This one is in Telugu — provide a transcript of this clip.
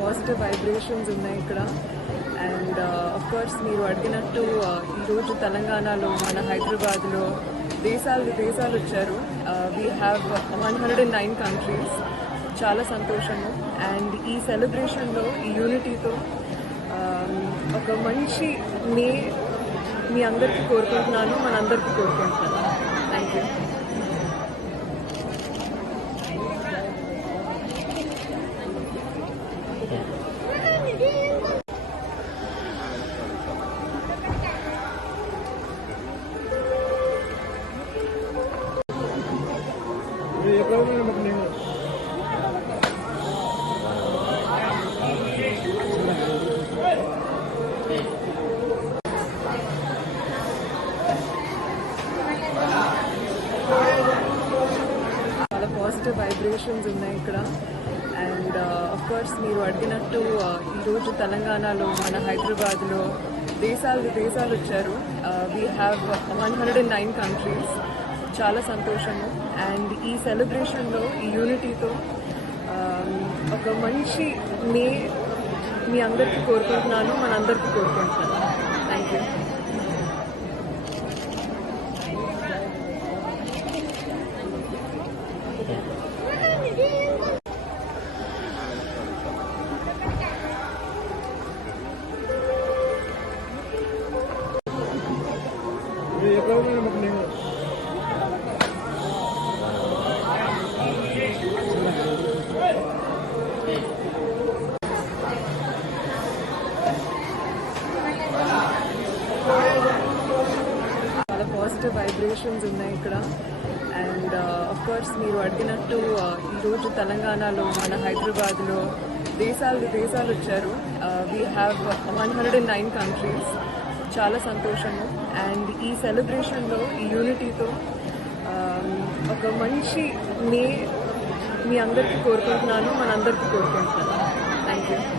పాజిటివ్ వైబ్రేషన్స్ ఉన్నాయి ఇక్కడ. అండ్ ఆఫ్ కోర్స్ మీరు అడిగినట్టు uh, ఈరోజు తెలంగాణలో మన హైదరాబాద్లో దేశాలు దేశాలు వచ్చారు. We have one hundred and nine countries చాలా సంతోషము. అండ్ ఈ సెలబ్రేషన్లో ఈ యూనిటీతో um, ఒక మంచి మే మీ అందరికీ కోరుకుంటున్నాను మనందరికీ కోరుకుంటున్నాను. థ్యాంక్ యూ ये చాలా పాజిటివ్ వైబ్రేషన్స్ ఉన్నాయి ఇక్కడ. అండ్ ఆఫ్ కోర్స్ మీరు అడిగినట్టు uh, ఈరోజు తెలంగాణలో మన హైదరాబాద్లో దేశాలు దేశాలు వచ్చారు. We have one hundred and nine countries చాలా సంతోషము. అండ్ ఈ సెలబ్రేషన్లో ఈ యూనిటీతో um, ఒక మంచి మే మీ అందరికీ కోరుకుంటున్నాను మనందరికీ కోరుకుంటున్నాను. పాజిటివ్ వైబ్రేషన్స్ ఉన్నాయి ఇక్కడ. అండ్ ఆఫ్ కోర్స్ మీరు అడిగినట్టు uh, ఈరోజు తెలంగాణలో మన హైదరాబాద్లో దేశాలు దేశాలు వచ్చారు. We have one hundred and nine countries చాలా సంతోషము. అండ్ ఈ సెలబ్రేషన్లో ఈ యూనిటీతో ఒక మంచి మే మీ అందరికీ కోరుకుంటున్నాను మనందరికీ కోరుకుంటున్నాను.